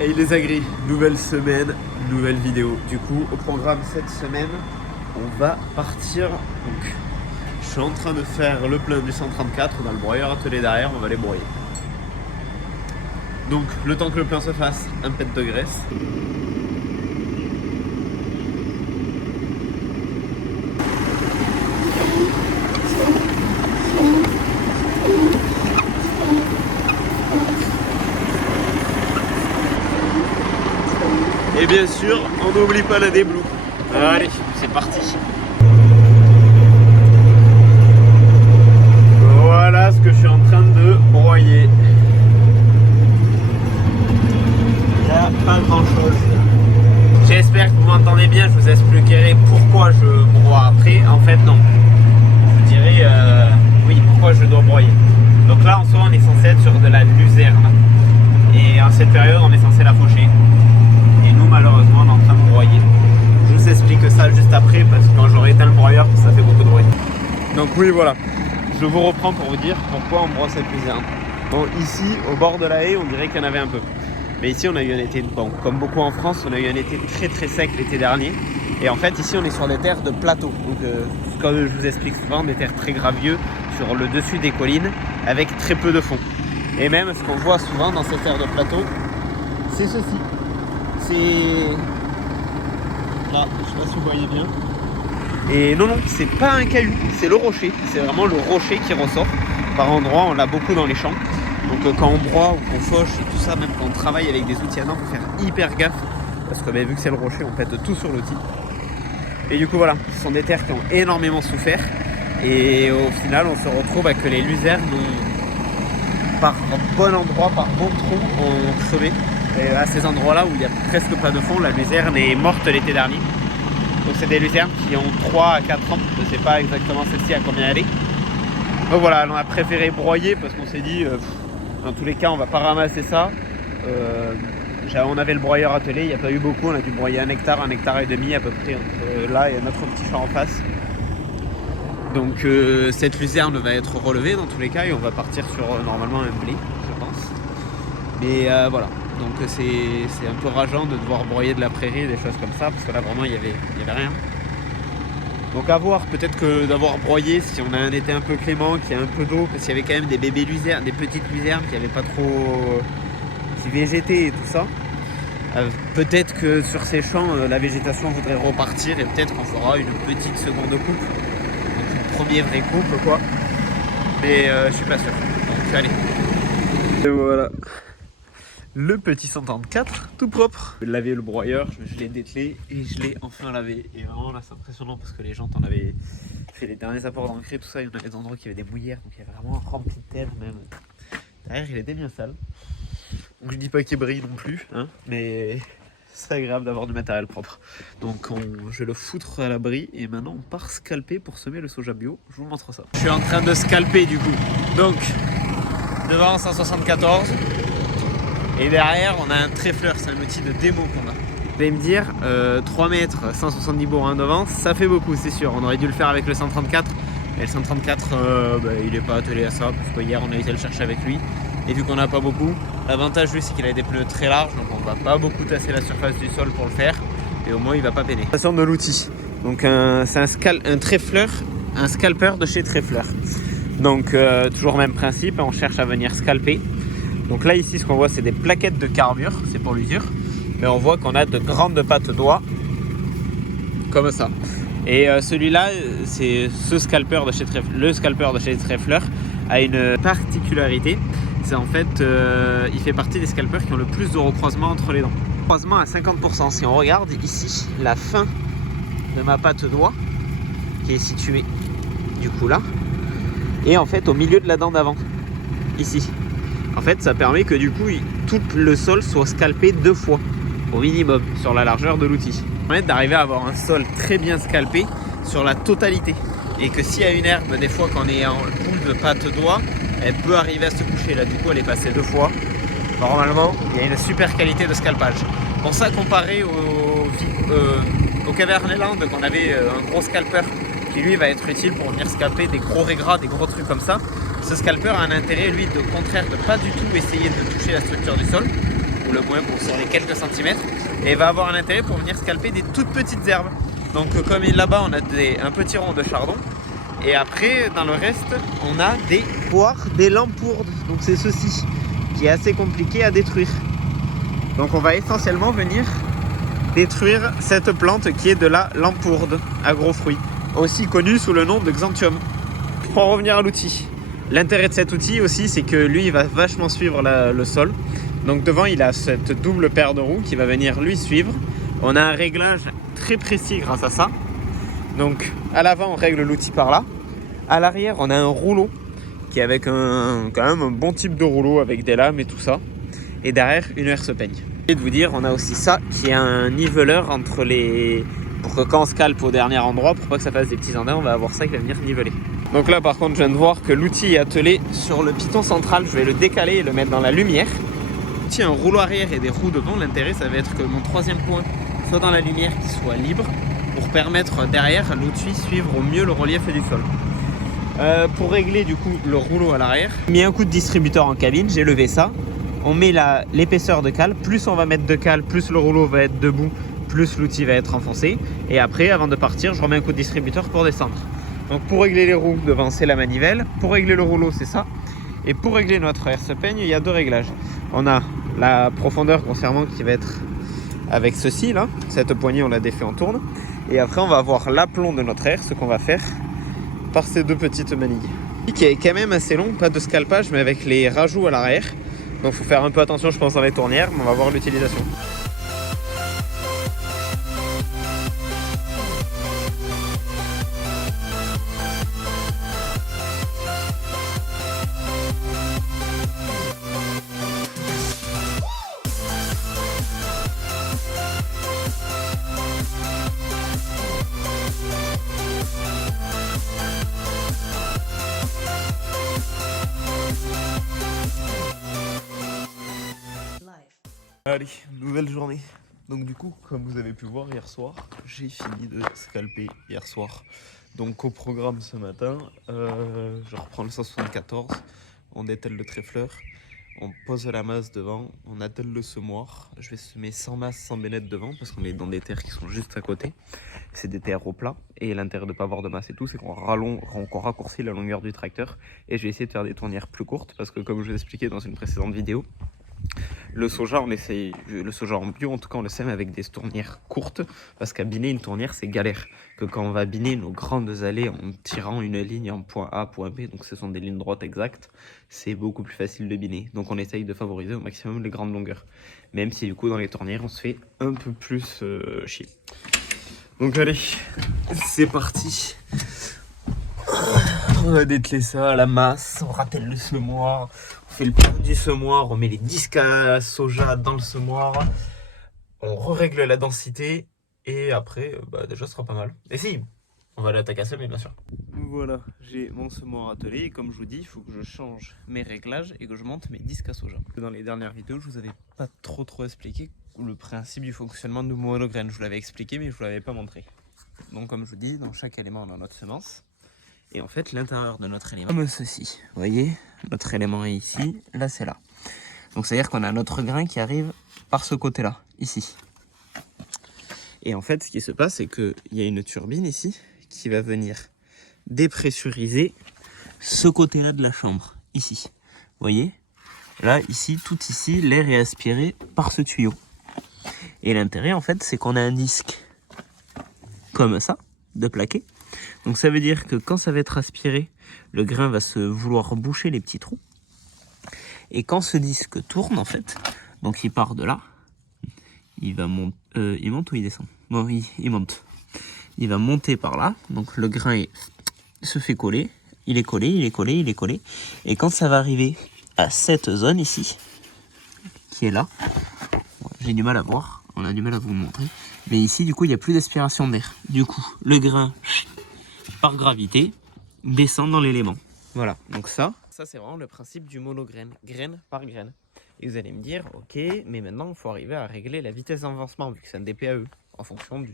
Hey les agris, nouvelle semaine, nouvelle vidéo. Du coup, au programme cette semaine, on va partir. Donc, je suis en train de faire le plein du 134. On a le broyeur attelé derrière, on va les broyer. Donc, le temps que le plein se fasse, un pet de graisse. Et bien sûr, on n'oublie pas la déblou. Allez, c'est parti. Voilà ce que je suis en train de broyer. Il n'y a pas grand chose. J'espère que vous m'entendez bien, je vous expliquerai pourquoi je broie après. En fait non. Je vous dirai oui, pourquoi je dois broyer. Donc là en soi on est censé être sur de la luzerne. Et en cette période on est censé la faucher. Et nous malheureusement on est en train de broyer. Je vous explique ça juste après parce que quand j'aurai éteint le broyeur ça fait beaucoup de bruit. Donc oui voilà, je vous reprends pour vous dire pourquoi on broie cette luzerne. Bon ici au bord de la haie on dirait qu'il y en avait un peu. Mais ici on a eu un été, bon comme beaucoup en France, on a eu un été très sec l'été dernier. Et en fait ici on est sur des terres de plateau. Donc comme je vous explique souvent, des terres très gravieux sur le dessus des collines avec très peu de fond. Et même ce qu'on voit souvent dans ces terres de plateau, c'est ceci. C'est... Là, je sais pas si vous voyez bien. Et non, c'est pas un caillou, c'est le rocher. C'est vraiment le rocher qui ressort. Par endroits, on l'a beaucoup dans les champs. Donc quand on broie ou qu'on fauche, tout ça, même quand on travaille avec des outils à dents, il faut faire hyper gaffe. Parce que vu que c'est le rocher, on pète tout sur l'outil. Et du coup voilà, ce sont des terres qui ont énormément souffert. Et au final, on se retrouve avec que les luzernes, par bon endroit, par bon trou, ont crevé. Et à ces endroits-là où il n'y a presque pas de fond, la luzerne est morte l'été dernier. Donc c'est des luzernes qui ont 3 à 4 ans. Je ne sais pas exactement celle-ci à combien elle est. Donc voilà, on a préféré broyer parce qu'on s'est dit, dans tous les cas, on va pas ramasser ça. On avait le broyeur attelé, il n'y a pas eu beaucoup. On a dû broyer 1 hectare et demi à peu près entre là et notre petit champ en face. Donc cette luzerne va être relevée dans tous les cas et on va partir sur normalement un blé, je pense. Mais voilà. Donc c'est un peu rageant de devoir broyer de la prairie, des choses comme ça, parce que là vraiment il y avait rien. Donc à voir, peut-être que d'avoir broyé, si on a un été un peu clément, qu'il y a un peu d'eau, parce qu'il y avait quand même des bébés luzernes, des petites luzernes qui n'avaient pas trop... qui végétaient et tout ça. Peut-être que sur ces champs, la végétation voudrait repartir et peut-être qu'on fera une petite seconde coupe. Donc une première vraie coupe quoi. Mais je suis pas sûr. Donc allez. Et voilà. Le petit 134 tout propre. Je lavais le broyeur, je l'ai dételé et je l'ai enfin lavé. Et vraiment là c'est impressionnant parce que les jantes en avaient fait les derniers apports d'engrais, tout ça. Il y en avait des endroits qui avaient des mouillères, donc il y avait vraiment rempli de terre même. Derrière il était bien sale. Donc je dis pas qu'il brille non plus, hein, mais c'est agréable d'avoir du matériel propre. Donc je vais le foutre à l'abri et maintenant on part scalper pour semer le soja bio. Je vous montre ça. Je suis en train de scalper du coup. Donc devant 174. Et derrière, on a un tréfleur, c'est un outil de démo qu'on a. Vous allez me dire, 3 mètres, 170 bourrins devant, ça fait beaucoup, c'est sûr. On aurait dû le faire avec le 134. Et le 134, il n'est pas attelé à ça, parce que hier, on a été le chercher avec lui. Et vu qu'on n'a pas beaucoup, l'avantage, lui, c'est qu'il a des pneus très larges, donc on ne va pas beaucoup tasser la surface du sol pour le faire. Et au moins, il ne va pas peiner. Station de l'outil. Donc, c'est un tréfleur, un scalper de chez Tréfleur. Donc, toujours même principe, on cherche à venir scalper. Donc là ici ce qu'on voit c'est des plaquettes de carbure, c'est pour l'usure. Mais on voit qu'on a de grandes pattes doigts comme ça. Et celui-là, c'est ce scalper de chez le scalper de chez Tréfleur a une particularité. C'est en fait, il fait partie des scalpers qui ont le plus de recroisement entre les dents. Recroisement à 50%. Si on regarde ici, la fin de ma patte doigt qui est située du coup là, et en fait au milieu de la dent d'avant, ici. En fait, ça permet que du coup, tout le sol soit scalpé 2 fois, au minimum, sur la largeur de l'outil. Ça permet d'arriver à avoir un sol très bien scalpé sur la totalité. Et que s'il y a une herbe, des fois, quand on est en poule de patte doigt, elle peut arriver à se coucher. Là, du coup, elle est passée 2 fois. Normalement, il y a une super qualité de scalpage. Pour ça, comparé au Caverneland, qu'on avait un gros scalper qui, lui, va être utile pour venir scalper des gros régras, des gros trucs comme ça. Ce scalper a un intérêt, lui, au contraire, de pas du tout essayer de toucher la structure du sol, ou le moins pour sur les quelques centimètres, et va avoir un intérêt pour venir scalper des toutes petites herbes. Donc comme là-bas on a un petit rond de chardon, et après dans le reste on a des poires, des lampourdes, donc c'est ceci qui est assez compliqué à détruire. Donc on va essentiellement venir détruire cette plante qui est de la lampourde à gros fruits, aussi connue sous le nom de Xanthium. Pour en revenir à l'outil, l'intérêt de cet outil aussi, c'est que lui il va vachement suivre le sol. Donc devant il a cette double paire de roues qui va venir lui suivre. On a un réglage très précis grâce à ça. Donc à l'avant on règle l'outil par là. À l'arrière on a un rouleau qui est avec quand même un bon type de rouleau avec des lames et tout ça. Et derrière une herse-peigne. Et de vous dire, on a aussi ça qui est un niveleur entre les... Pour que quand on scalpe au dernier endroit, pour pas que ça fasse des petits andins, on va avoir ça qui va venir niveler. Donc là par contre je viens de voir que l'outil est attelé sur le piton central. Je vais le décaler et le mettre dans la lumière. L'outil a un rouleau arrière et des roues devant. L'intérêt ça va être que mon troisième point soit dans la lumière, qui soit libre, pour permettre derrière à l'outil suivre au mieux le relief du sol. Pour régler du coup le rouleau à l'arrière, j'ai mis un coup de distributeur en cabine, j'ai levé ça. On met l'épaisseur de cale, plus on va mettre de cale, plus le rouleau va être debout, plus l'outil va être enfoncé. Et après, avant de partir, je remets un coup de distributeur pour descendre. Donc pour régler les roues, devant c'est la manivelle. Pour régler le rouleau, c'est ça. Et pour régler notre herse-peigne, il y a deux réglages. On a la profondeur grossièrement qui va être avec ceci là. Cette poignée, on la défait, on tourne. Et après, on va avoir l'aplomb de notre herse, ce qu'on va faire par ces deux petites manilles. Qui est quand même assez long, pas de scalpage, mais avec les rajouts à l'arrière. Donc il faut faire un peu attention je pense dans les tournières, mais on va voir l'utilisation. Allez, nouvelle journée. Donc du coup, comme vous avez pu voir hier soir, j'ai fini de scalper hier soir. Donc au programme ce matin, je reprends le 174, on dételle le tréfleur, on pose la masse devant, on attelle le semoir. Je vais semer sans masse, sans bénette devant, parce qu'on est dans des terres qui sont juste à côté. C'est des terres au plat, et l'intérêt de ne pas avoir de masse et tout, c'est qu'on raccourcit la longueur du tracteur. Et je vais essayer de faire des tournières plus courtes, parce que comme je vous ai expliqué dans une précédente vidéo, le soja, le soja en bio, en tout cas, on le sème avec des tournières courtes, parce qu'à biner une tournière, c'est galère. Que quand on va biner nos grandes allées en tirant une ligne en point A, point B, donc ce sont des lignes droites exactes, c'est beaucoup plus facile de biner. Donc on essaye de favoriser au maximum les grandes longueurs. Même si du coup, dans les tournières, on se fait un peu plus chier. Donc allez, c'est parti. On va dételer ça à la masse, on ratelle le semoir, on fait le plein du semoir, on met les disques à soja dans le semoir, on règle la densité et après, déjà ce sera pas mal. Et si, on va l'attaquer à semer bien sûr. Voilà, j'ai mon semoir attelé et comme je vous dis, il faut que je change mes réglages et que je monte mes disques à soja. Dans les dernières vidéos, je vous avais pas trop expliqué le principe du fonctionnement de monograine. Je vous l'avais expliqué mais je vous l'avais pas montré. Donc comme je vous dis, dans chaque élément on a notre semence. Et en fait, l'intérieur de notre élément, comme ceci. Vous voyez, notre élément est ici, là c'est là. Donc c'est-à-dire qu'on a notre grain qui arrive par ce côté-là, ici. Et en fait, ce qui se passe, c'est qu'il y a une turbine ici qui va venir dépressuriser ce côté-là de la chambre, ici. Vous voyez, là, ici, tout ici, l'air est aspiré par ce tuyau. Et l'intérêt, en fait, c'est qu'on a un disque comme ça, de plaqué. Donc ça veut dire que quand ça va être aspiré, le grain va se vouloir boucher les petits trous. Et quand ce disque tourne en fait, donc il part de là, il monte ou il descend? Bon, il monte. Il va monter par là, donc le grain se fait coller, il est collé, il est collé, il est collé. Et quand ça va arriver à cette zone ici, qui est là, j'ai du mal à voir, on a du mal à vous le montrer, mais ici du coup il n'y a plus d'aspiration d'air. Du coup le grain, par gravité, descend dans l'élément. Voilà, donc ça c'est vraiment le principe du monograine, graine par graine. Et vous allez me dire, ok, mais maintenant il faut arriver à régler la vitesse d'avancement, vu que c'est un DPAE, en fonction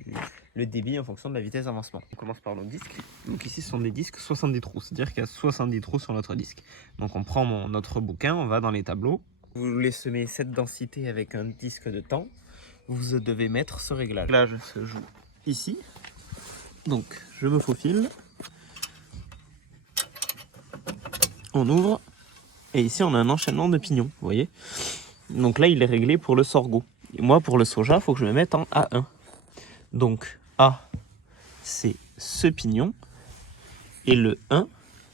le débit en fonction de la vitesse d'avancement. On commence par nos disques. Donc ici ce sont des disques 70 trous, c'est-à-dire qu'il y a 70 trous sur notre disque. Donc on prend notre bouquin, on va dans les tableaux, Vous voulez semer cette densité avec un disque de temps, vous devez mettre ce réglage. Le réglage se joue ici. Donc je me faufile. On ouvre. Et ici on a un enchaînement de pignons, vous voyez. Donc là il est réglé pour le sorgho. Et moi pour le soja, il faut que je me mette en A1. Donc A, c'est ce pignon. Et le 1,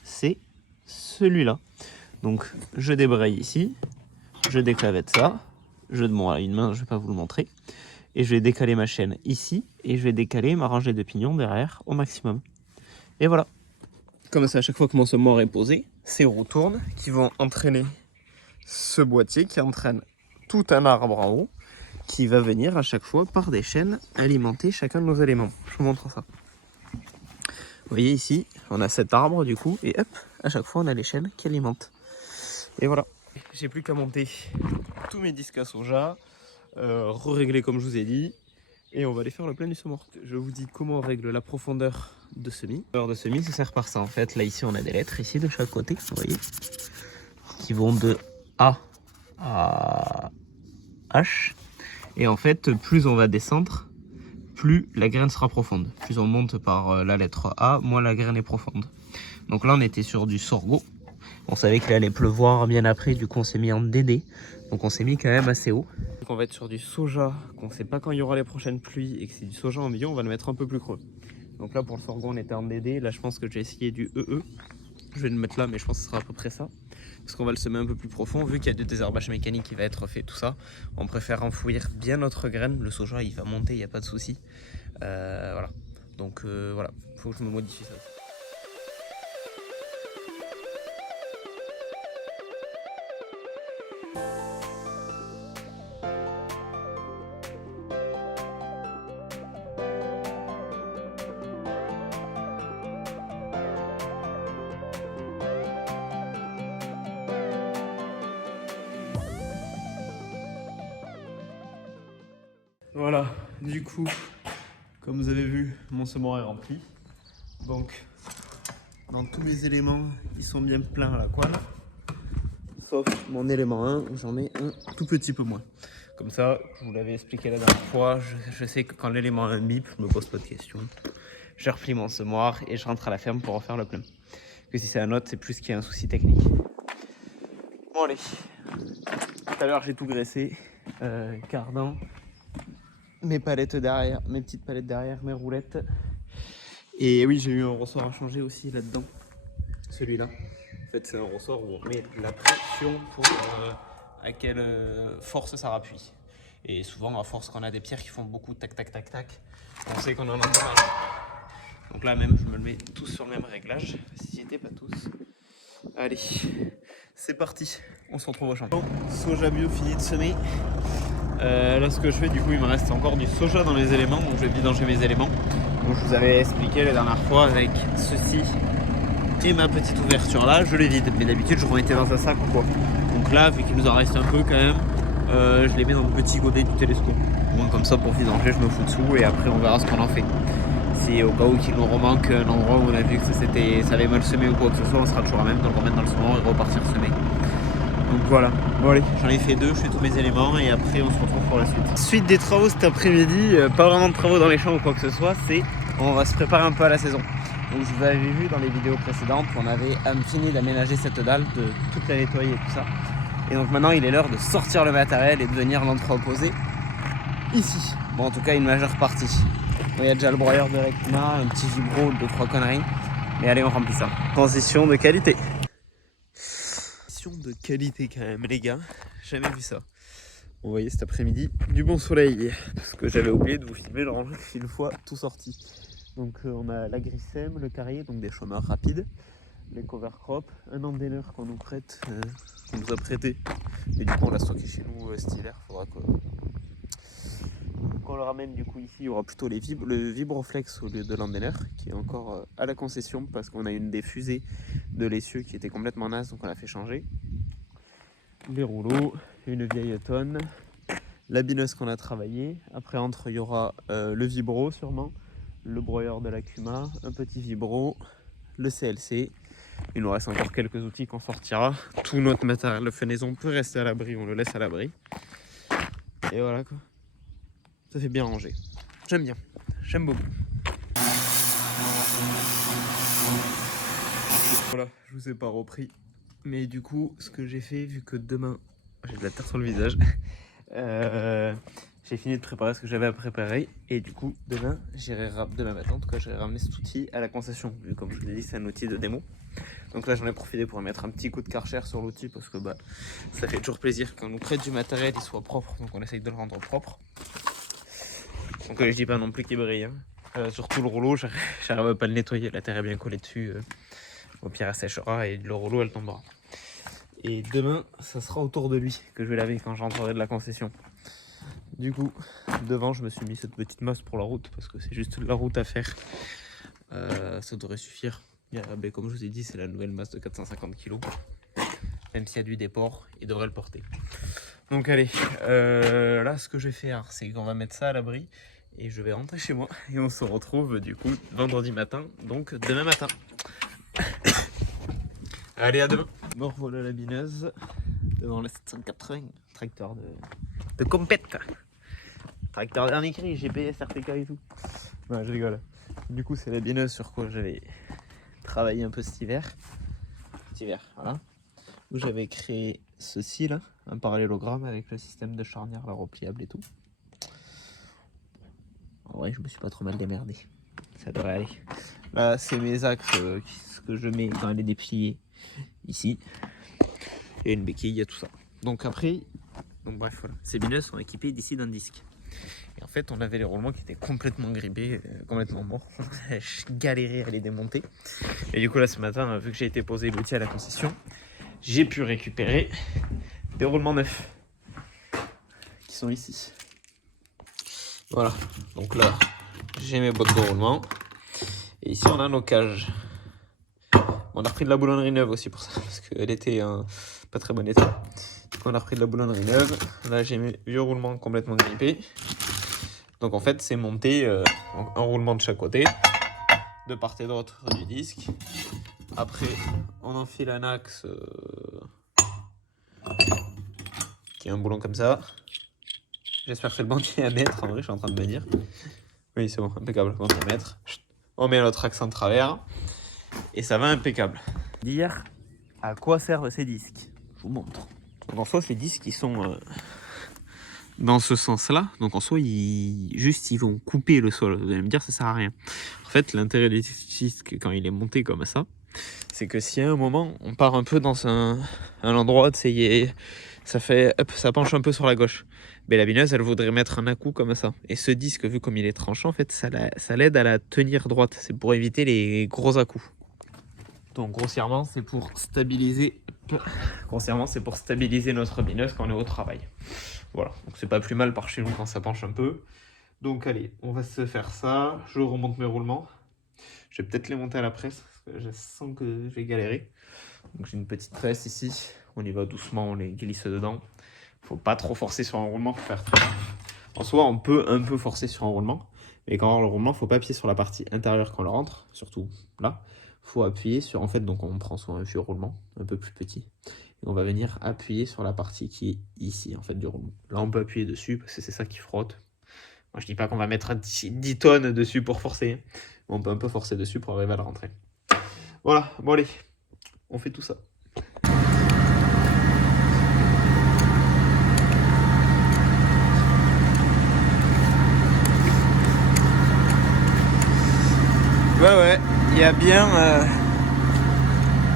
c'est celui-là. Donc je débraye ici. Je déclavette ça. Bon, à une main, je ne vais pas vous le montrer. Et je vais décaler ma chaîne ici. Et je vais décaler ma rangée de pignons derrière au maximum. Et voilà. Comme ça, à chaque fois que mon semoir est posé, ces roues tournent qui vont entraîner ce boîtier qui entraîne tout un arbre en haut qui va venir à chaque fois par des chaînes alimenter chacun de nos éléments. Je vous montre ça. Vous voyez ici, on a cet arbre du coup et hop, à chaque fois on a les chaînes qui alimentent. Et voilà. J'ai plus qu'à monter tous mes disques à soja, régler comme je vous ai dit, et on va aller faire le plein du semoir. Je vous dis comment on règle la profondeur de semis. La profondeur de semis, ça sert par ça en fait. Là ici on a des lettres ici de chaque côté, vous voyez, qui vont de A à H. Et en fait, plus on va descendre, plus la graine sera profonde. Plus on monte par la lettre A, moins la graine est profonde. Donc là on était sur du sorgho. On savait qu'il allait pleuvoir bien après, du coup on s'est mis en DD. Donc on s'est mis quand même assez haut. Donc on va être sur du soja, qu'on ne sait pas quand il y aura les prochaines pluies et que c'est du soja en milieu, on va le mettre un peu plus creux. Donc là pour le sorgho on était en DD, là je pense que je vais essayer du EE. Je vais le mettre là mais je pense que ce sera à peu près ça. Parce qu'on va le semer un peu plus profond, vu qu'il y a du désherbage mécanique qui va être fait, tout ça. On préfère enfouir bien notre graine, le soja il va monter, il n'y a pas de souci. Voilà, donc voilà, il faut que je me modifie ça. Voilà, du coup, comme vous avez vu, mon semoir est rempli. Donc, dans tous mes éléments, ils sont bien pleins à la coile. Sauf mon élément 1, où j'en ai un tout petit peu moins. Comme ça, je vous l'avais expliqué la dernière fois, je sais que quand l'élément 1 bip, je me pose pas de questions. Je replie mon semoir et je rentre à la ferme pour refaire le plein. Que si c'est un autre, c'est plus qu'il y a un souci technique. Bon allez, tout à l'heure j'ai tout graissé, cardan. Mes palettes derrière, mes petites palettes derrière, mes roulettes. Et oui, j'ai eu un ressort à changer aussi là-dedans. Celui-là. En fait, c'est un ressort où on met la pression pour à quelle force ça rappuie. Et souvent, à force qu'on a des pierres qui font beaucoup tac tac tac tac, on sait qu'on en a pas mal. Donc là même, je me le mets tous sur le même réglage, si j'étais pas tous. Allez, c'est parti. On se retrouve au champ. Bon, soja bio fini de semer. Là ce que je fais, du coup il me reste encore du soja dans les éléments, donc je vais vidanger mes éléments. Donc je vous avais expliqué la dernière fois avec ceci et ma petite ouverture là, je les vide. Mais d'habitude je remettais dans un sac ou quoi. Donc là, vu qu'il nous en reste un peu quand même, je les mets dans le petit godet du télescope. Bon, comme ça pour vidanger je me fous dessous et après on verra ce qu'on en fait. Si au cas où qu'il nous remanque un endroit où on a vu que ça avait mal semé ou quoi que ce soit, on sera toujours à même de le remettre dans le semoir et repartir semer. Donc voilà, bon allez, j'en ai fait 2, je fais tous mes éléments et après on se retrouve pour la suite. Suite des travaux cet après-midi, pas vraiment de travaux dans les champs ou quoi que ce soit, c'est on va se préparer un peu à la saison. Donc je vous avais vu dans les vidéos précédentes qu'on avait fini d'aménager cette dalle, de toute la nettoyer et tout ça. Et donc maintenant il est l'heure de sortir le matériel et de venir l'entreposer ici. Bon en tout cas une majeure partie. Bon, il y a déjà le broyeur de Recma, un petit vibro, 2-3 conneries. Mais allez on remplit ça. Transition de qualité. De qualité quand même les gars, jamais vu ça. Vous voyez cet après-midi du bon soleil, parce que j'avais oublié de vous filmer le rangement une fois tout sorti. Donc on a la Grissem, le Carrier, donc des chômeurs rapides, les cover crop, un endainer qu'on nous prête, qu'on nous a prêté, et du coup on l'a stocké chez nous cet hiver, faudra qu'on le ramène du coup ici. Il y aura plutôt le Vibroflex au lieu de l'endainer qui est encore à la concession parce qu'on a une des fusées de l'essieu qui était complètement naze, donc on l'a fait changer. Les rouleaux, une vieille tonne, la bineuse qu'on a travaillé. Après entre il y aura le vibro sûrement, le broyeur de la Kuma, un petit vibro, le CLC Il nous reste encore quelques outils qu'on sortira. Tout notre matériel de fenaison peut rester à l'abri, on le laisse à l'abri. Et voilà quoi. Ça fait bien rangé. J'aime bien. J'aime beaucoup. Voilà, je vous ai pas repris. Mais du coup, ce que j'ai fait, vu que demain, j'ai de la terre sur le visage, j'ai fini de préparer ce que j'avais à préparer. Et du coup, demain matin, en tout cas, j'irai ramener cet outil à la concession. Vu comme je vous l'ai dit, c'est un outil de démo. Donc là, j'en ai profité pour mettre un petit coup de Karcher sur l'outil parce que bah, ça fait toujours plaisir quand on nous prête du matériel, il soit propre. Donc on essaye de le rendre propre. Donc je dis pas non plus qu'il brille. Hein. Surtout le rouleau, j'arrive pas à le nettoyer. La terre est bien collée dessus. Au pire, elle séchera et le rouleau, elle tombera. Et demain, ça sera autour de lui que je vais laver quand je rentrerai de la concession. Du coup, devant, je me suis mis cette petite masse pour la route parce que c'est juste la route à faire. Ça devrait suffire. Comme je vous ai dit, c'est la nouvelle masse de 450 kg. Même s'il y a du déport, il devrait le porter. Donc allez, là ce que je vais faire, c'est qu'on va mettre ça à l'abri et je vais rentrer chez moi. Et on se retrouve du coup vendredi matin, donc demain matin. Allez, à demain. Me revoilà la bineuse devant la 780, tracteur de compète. Tracteur dernier cri, GPS, RTK et tout. Ouais, je rigole. Du coup, c'est la bineuse sur quoi j'avais travaillé un peu cet hiver. Voilà. Où j'avais créé ceci là, un parallélogramme avec le système de charnière là, repliable et tout. En vrai, je me suis pas trop mal démerdé. Ça devrait aller. Là, c'est mes axes que je mets quand elle est dépliée ici. Et une béquille, il y a tout ça. Donc après, bref, voilà. Ces bineuses sont équipées d'ici d'un disque. Et en fait, on avait les roulements qui étaient complètement grippés, complètement morts. J'ai galéré à les démonter. Et du coup, là, ce matin, vu que j'ai été posé l'outil à la concession, j'ai pu récupérer des roulements neufs qui sont ici. Voilà. Donc là, j'ai mes bottes de roulement. Et ici, on a nos cages. On a repris de la boulonnerie neuve aussi pour ça, parce qu'elle était pas très bon état. Donc on a repris de la boulonnerie neuve. Là, j'ai mes vieux roulements complètement grippés. Donc en fait, c'est monté un roulement de chaque côté, de part et d'autre du disque. Après, on enfile un axe qui a un boulon comme ça. J'espère que c'est le bandit à mettre. En vrai, je suis en train de me dire. Oui, c'est bon, impeccable. On va mettre. On met notre axe en travers. Et ça va impeccable. Dire à quoi servent ces disques. Je vous montre. Donc en soi, ces disques, ils sont dans ce sens-là. Donc en soi, ils vont couper le sol. Vous allez me dire, ça sert à rien. En fait, l'intérêt du disque, quand il est monté comme ça, c'est que si à un moment, on part un peu dans un endroit, ça penche un peu sur la gauche. Mais la bineuse, elle voudrait mettre un à-coup comme ça. Et ce disque, vu comme il est tranchant, en fait, ça l'aide à la tenir droite. C'est pour éviter les gros à-coups. Donc grossièrement, c'est pour stabiliser notre bineuse quand on est au travail. Voilà, donc c'est pas plus mal par chez nous quand ça penche un peu. Donc allez, on va se faire ça. Je remonte mes roulements. Je vais peut-être les monter à la presse, parce que je sens que je vais galérer. Donc j'ai une petite presse ici. On y va doucement, on les glisse dedans. Faut pas trop forcer sur un roulement, faut faire très gaffe. En soi, on peut un peu forcer sur un roulement. Mais quand on rentre le roulement, faut pas appuyer sur la partie intérieure quand on le rentre, surtout là. Faut appuyer sur, en fait, donc on prend soit un vieux roulement, un peu plus petit, et on va venir appuyer sur la partie qui est ici, en fait, du roulement. Là, on peut appuyer dessus, parce que c'est ça qui frotte. Moi, je dis pas qu'on va mettre 10 tonnes dessus pour forcer, mais on peut un peu forcer dessus pour arriver à le rentrer. Voilà, bon allez, on fait tout ça. Ouais, il y a bien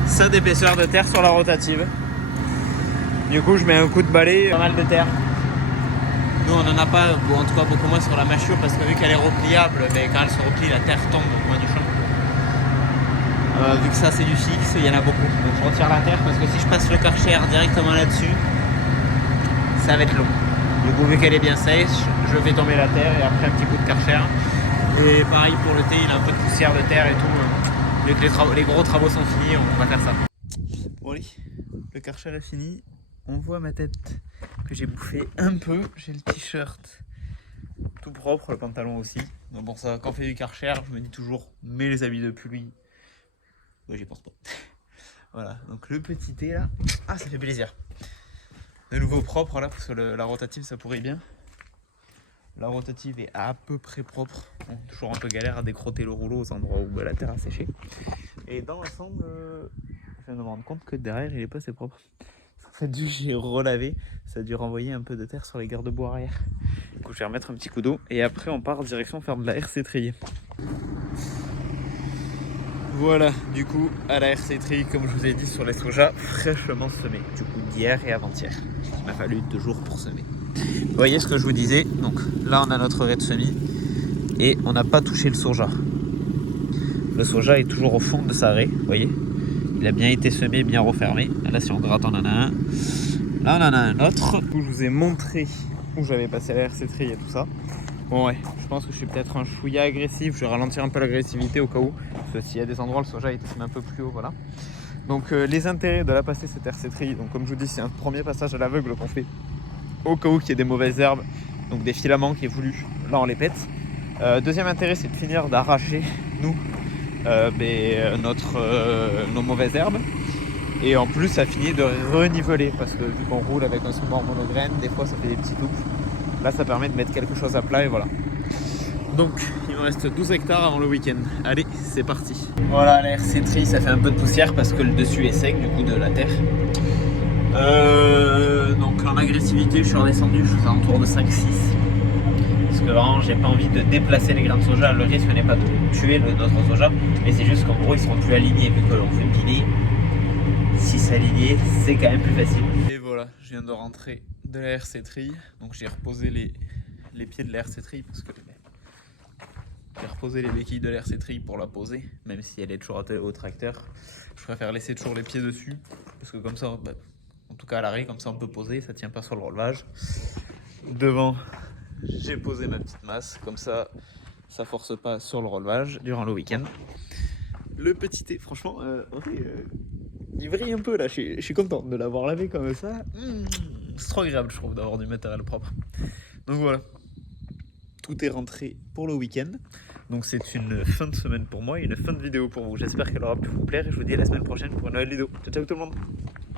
ça d'épaisseur de terre sur la rotative. Du coup, je mets un coup de balai, pas mal de terre. Nous, on n'en a pas, en tout cas beaucoup moins sur la mâchure, parce que vu qu'elle est repliable, mais quand elle se replie, la terre tombe au coin du champ. Vu que ça, c'est du fixe, il y en a beaucoup. Donc je retire la terre, parce que si je passe le Karcher directement là-dessus, ça va être long. Du coup, vu qu'elle est bien sèche, je fais tomber la terre et après un petit coup de Karcher. Et pareil pour le thé, il a un peu de poussière de terre et tout. Dès que les gros travaux sont finis, on va faire ça. Bon allez, le Karcher est fini. On voit ma tête que j'ai bouffé un peu. J'ai le t-shirt tout propre, le pantalon aussi. Donc bon, ça, quand on fait du Karcher, je me dis toujours, mets les habits de pluie. Ouais, j'y pense pas. Voilà, donc le petit thé là, ah ça fait plaisir. De nouveau propre là, parce que la rotative ça pourrit bien. La rotative est à peu près propre. Bon, toujours un peu galère à décrotter le rouleau aux endroits où la terre a séché. Et dans l'ensemble, je viens de me rendre compte que derrière il est pas assez propre. En fait, vu que j'ai relavé, ça a dû renvoyer un peu de terre sur les garde-boue arrière. Du coup, je vais remettre un petit coup d'eau et après on part direction faire de la RC triée. Voilà, du coup, à la RC tri, comme je vous ai dit, sur les sojas fraîchement semés, du coup d'hier et avant-hier. Il m'a fallu 2 jours pour semer. Vous voyez ce que je vous disais, donc là on a notre raie de semis et on n'a pas touché le soja. Le soja est toujours au fond de sa raie, vous voyez. Il a bien été semé, bien refermé. Là si on gratte on en a un. Là on en a un autre. Je vous ai montré où j'avais passé la RC tri et tout ça. Bon ouais, je pense que je suis peut-être un chouïa agressif, je vais ralentir un peu l'agressivité au cas où, parce que s'il y a des endroits où le soja est un peu plus haut, voilà. Donc les intérêts de la passer cette RC tri, donc comme je vous dis c'est un premier passage à l'aveugle qu'on fait au cas où il y ait des mauvaises herbes, donc des filaments qui évoluent, là on les pète. Deuxième intérêt c'est de finir d'arracher, nous, nos mauvaises herbes. Et en plus ça finit de reniveler, parce que vu qu'on roule avec un semoir monograine, des fois ça fait des petits toups. Là ça permet de mettre quelque chose à plat et voilà. Donc il me reste 12 hectares avant le week-end. Allez, c'est parti. Voilà, la RC tri, ça fait un peu de poussière parce que le dessus est sec du coup de la terre. Donc en agressivité je suis redescendu, je suis autour de 5-6. Parce que vraiment j'ai pas envie de déplacer les grains de soja. Le risque n'est pas de tuer notre soja, mais c'est juste qu'en gros ils seront plus alignés vu que l'on fait piner. Si s'aligner, c'est quand même plus facile. Et voilà, je viens de rentrer de la RC tri, donc j'ai reposé les pieds de la RC tri parce que j'ai reposé les béquilles de la RC tri pour la poser, même si elle est toujours au tracteur. Je préfère laisser toujours les pieds dessus parce que comme ça, en tout cas à l'arrêt, comme ça on peut poser, ça tient pas sur le relevage. Devant, j'ai posé ma petite masse, comme ça, ça force pas sur le relevage durant le week-end. Le petit thé, franchement, il vrille un peu là, je suis content de l'avoir lavé comme ça. C'est trop agréable je trouve d'avoir du matériel propre. Donc voilà, tout est rentré pour le week-end. Donc c'est une fin de semaine pour moi et une fin de vidéo pour vous. J'espère qu'elle aura pu vous plaire et je vous dis à la semaine prochaine pour une nouvelle vidéo. Ciao ciao tout le monde.